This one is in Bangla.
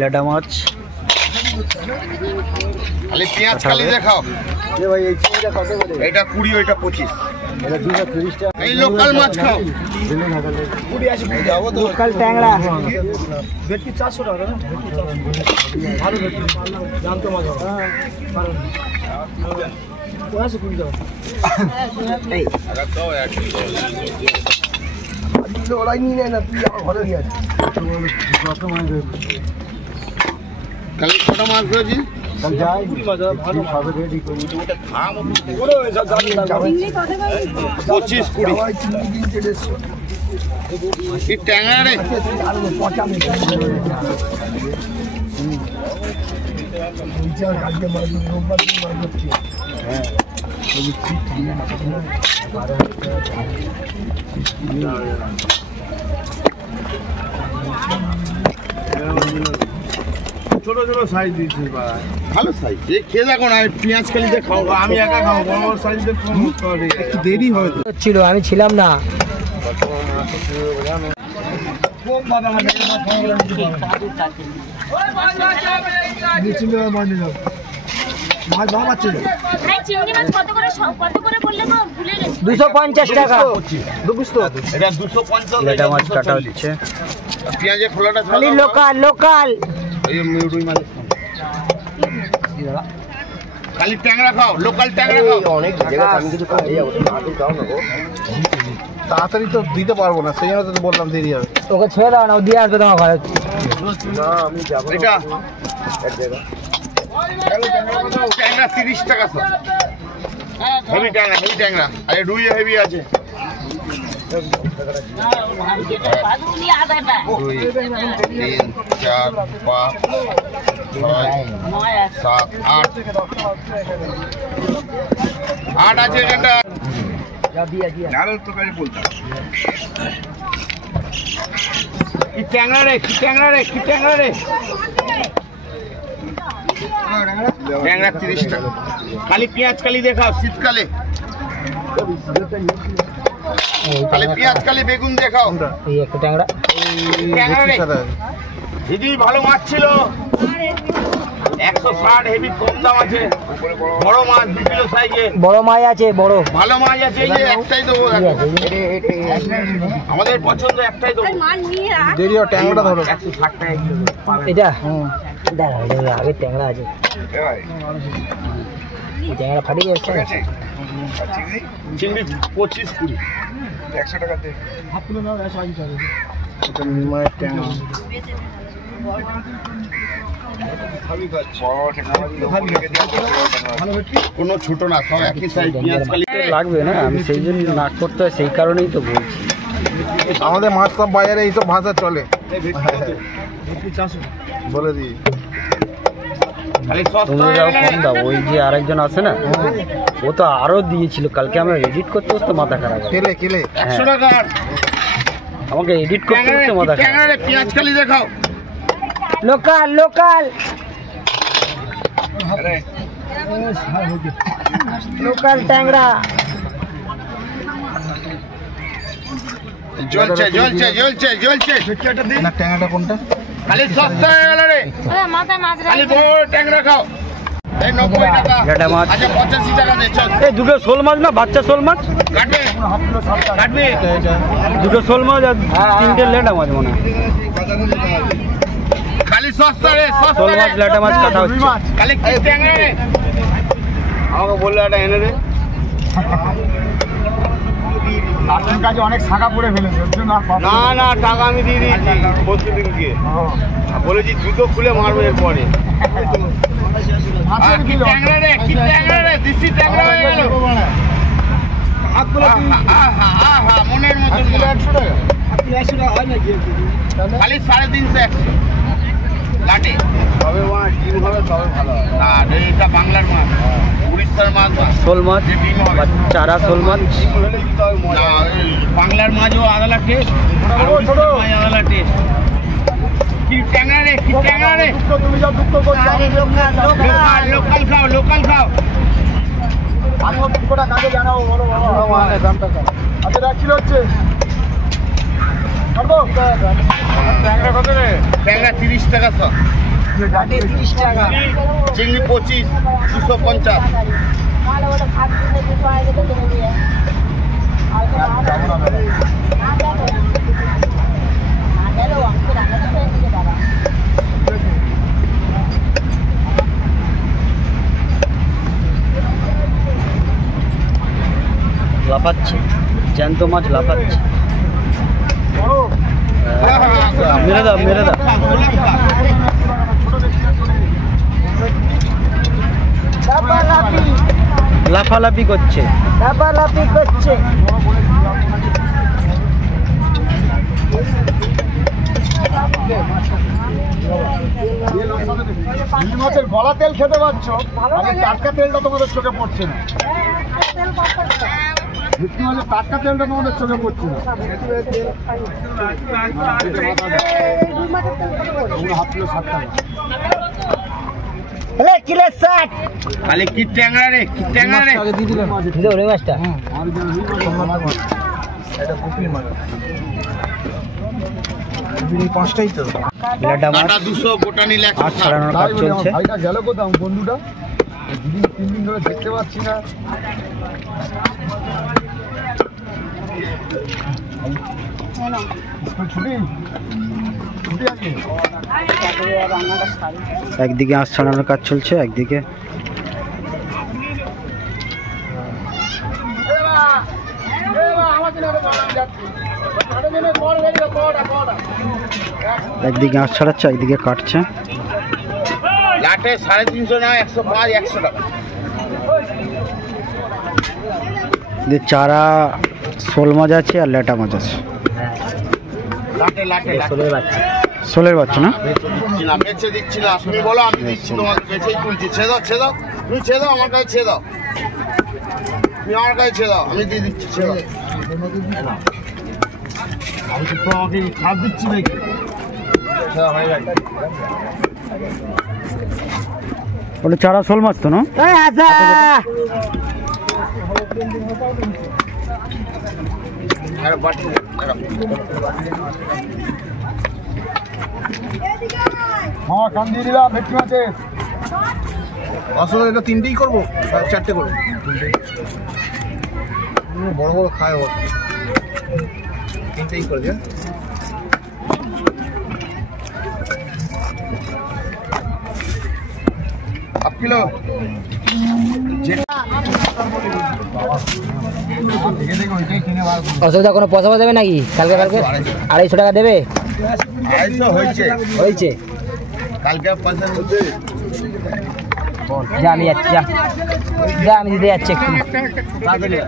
লেটা মাছ খালি পেঁয়াজ খালি দেখাও। এটা 20, ওইটা 25। এই লোকাল মাছ খাও। লোকাল ট্যাংরা ভেটকি 400 টাকা না? ভালো ভেটকি জানতো মাছ ওরাই নিয়ে নেয় না, তুই আমার ঘরে নিয়ে আসিস। খালি কটা মাছ ধরেছি? 25-20 ট্যাংরা রে। ছোট ছোট সাইজ দিয়েছে, ভালো সাইজ। খেয়ে দেখো না, পেঁয়াজ খালি দিয়ে খাও। আমি একা খাবো, বড় বড় সাইজ একটু দেরি ছিল, আমি ছিলাম না। মাছ ভালো পাচ্ছিল। 250 টাকা। এটা 250। লেটা মাছ কাটা হচ্ছে। পেঁয়াজের খোলাটা খালি লোকাল লোকাল। খালি ট্যাংরা খাও, লোকাল ট্যাংরা খাও। অনেক আমি কিছু তাড়াতাড়ি তো দিতে পারবো না, সেই জন্য তো বললাম দেরি হবে। ওকে ছেড়ে দাও না, ও দিয়ে আসবে তোমার ঘরে। এটা ট্যাংরা 30 টাকা সব। হেভি ট্যাংরা, হেভি ট্যাংরা। আরে রুই হেভি আছে। 2, 3, 4, 5, 6, 7, 8 আছে এখানটা। কি ট্যাংরা রে, কি ট্যাংরা রে, কি ট্যাংরা রে। ট্যাংরা 30 টাকা। খালি পেঁয়াজ কালি দেখাও, শীতকালে খালি পেঁয়াজ কালি বেগুন দেখাও। এই একটা ট্যাংরা। ট্যাংরা রে দিদি, ভালো মাছ ছিল। 160 হেভি কম দাম আছে। বড় মাছ 2 কিলো সাইজে। বড় মাছ আছে, বড় ভালো মাছ আছে। এই যে একটাই দেবো, আমাদের পছন্দ একটাই দেবো। দেরি হবে, ট্যাংরাটা ধরো। 160 টাকা কিলো। এটা দাঁড়া, আগে ট্যাংরা আছে। ট্যাংরা ফাটিয়ে যাচ্ছে। চিংড়ি 25-20 100 টাকাতে। কোনো ছোট না, সব একই সাইজ। পেঁয়াজ কালি লাগবে না, আমি সেই জন্য না করতে হয়, সেই কারণেই তো বলছি। আমাদের মাছ সব বাজারে এইসব ভাষা চলে, বলে দিই। তোমরা যাও কম দাও। ওই যে আরেকজন আছে না, ও তো আরো দিয়েছিল কালকে। আমরা এডিট করতে বসতে মাথা খারাপ। কেলে কেলে 100 টাকা। আমাকে এডিট করতে বসতে মাথা খারাপ। পেঁয়াজ কালি দেখাও। লোকাল লোকাল লোকাল ট্যাংরা। জ্বলছে জ্বলছে জ্বলছে জ্বলছে। ট্যাংরাটা কোনটা? খালি সস্তা হয়ে গেল রে। খালি বড় ট্যাংরা খাও। এই 90 টাকা। লেটা মাছ। আচ্ছা 85 টাকা দে। চল, এই দুটো শোল মাছ না, বাচ্চা শোল মাছ কাটবে কাটবে। দুটো শোল মাছ আর 3টে লেটা মাছ মনে হয়। খালি সস্তা রে, সস্তা শোল রে। মাছ লেটা মাছ কাটা হচ্ছে। খালি কি ট্যাংরা রে। আমাকে বললো এটা এনে দে। আপনার কাছে অনেক শাখা পড়ে ফেলেছে। না না, টাকা আমি দিয়ে দিয়েছি প্রতিদিন গিয়ে। বলেছি জুতো খুলে মারবো এরপরে। কি ট্যাংরা রে, কি ট্যাংরা রে। দিশি ট্যাংরা হয়ে গেল। আহা মনের মতন। 100 টাকা। খালি 350 100 লাটে তবে ডিম হবে, তবে ভালো হবে। না, এটা বাংলার মাছ, উড়িষ্যার মাছ। শোল মাছ, চারা শোল মাছ। না, বাংলার মাছও আলাদা টেস্ট, আর উড়িষ্যার মাছ আলাদা টেস্ট। কি ট্যাংরা রে, কি ট্যাংরা রে। তুমি যা দুঃখ করছো, লোকাল লোকাল খাও, লোকাল খাও। আমি দুঃখটা কাজে জানাবো। বড় বাবা দামটা আচ্ছা 1 কিলো হচ্ছে। ট্যাংরা কত রে? ট্যাংরা 30 টাকা সব, ঘাটে 30 টাকা। চিংড়ি 25, 250। লাফাচ্ছে, জ্যান্ত মাছ লাফাচ্ছে। মেরে দাও, মেরে দাও। লাফালাফি করছে, লাফালাফি করছে। ইলিশ মাছের গলা তেল খেতে পাচ্ছ, আমি টাটকা তেলটা তোমাদের চোখে পড়ছে না। ভেটকি মাছের টাটকা তেলটা তোমাদের চোখে পড়ছে না। হাফ কিলো 60 টাকা। কিলো 60। খালি কি ট্যাংরা রে, কি ট্যাংরা রে। ওরে মাছটা পাঁচটাই তো লেটা মাছ। কাটা 200, গোটা নিলে মাছ 160। ছাড়ানোর কাজ চলছে। ভাইটা গেল কোথাও বন্ধুটা? 2-3 দিন ধরে দেখতে পাচ্ছি না। ছুটি ছুটি আছে। একদিকে আঁশ ছাড়ানোর কাজ চলছে, একদিকে একদিকে আঁশ ছাড়াচ্ছে, একদিকে কাটছে। লাটে 350 না, 105, 100 টাকা। চারা শোল মাছ আছে আর লেটা মাছ আছে। লাটে লাটে শোলের বাচ্চা না? দিচ্ছি না, বেচে দিচ্ছি না। তুমি বলো, আমি দিচ্ছি তোমাকে, বেচেই তুলছি। ছেড়ে দাও, ছেড়ে দাও, তুমি ছেড়ে দাও, আমার কাছে ছেড়ে দাও, তুমি আমার কাছে ছেড়ে দাও, আমি দিয়ে দিচ্ছি। ছেড়ে দাও, আমি তো তোমাকে ছাড় দিচ্ছি নাকি? ছেড়ে হয়ে গেছে। ওটা চারা শোল মাছ তো না? আরে বাটি, হ্যাঁ কান দিয়ে দিলাম ভেটকি মাছের। আসলে এটা 3টেই করবো, 4টে করবো। বড় বড় খায় ওর, 3টেই করে দিয়ে। Half kilo. অসুবিধা কোনো পয়সা দেবে নাকি? কালকে 250 টাকা দেবে? 250 হয়েছে, হয়েছে। কালকে পয়সা নিতে। যা আমি যাচ্ছি, যা আমি দিতে যাচ্ছি একটু। তাড়াতাড়ি।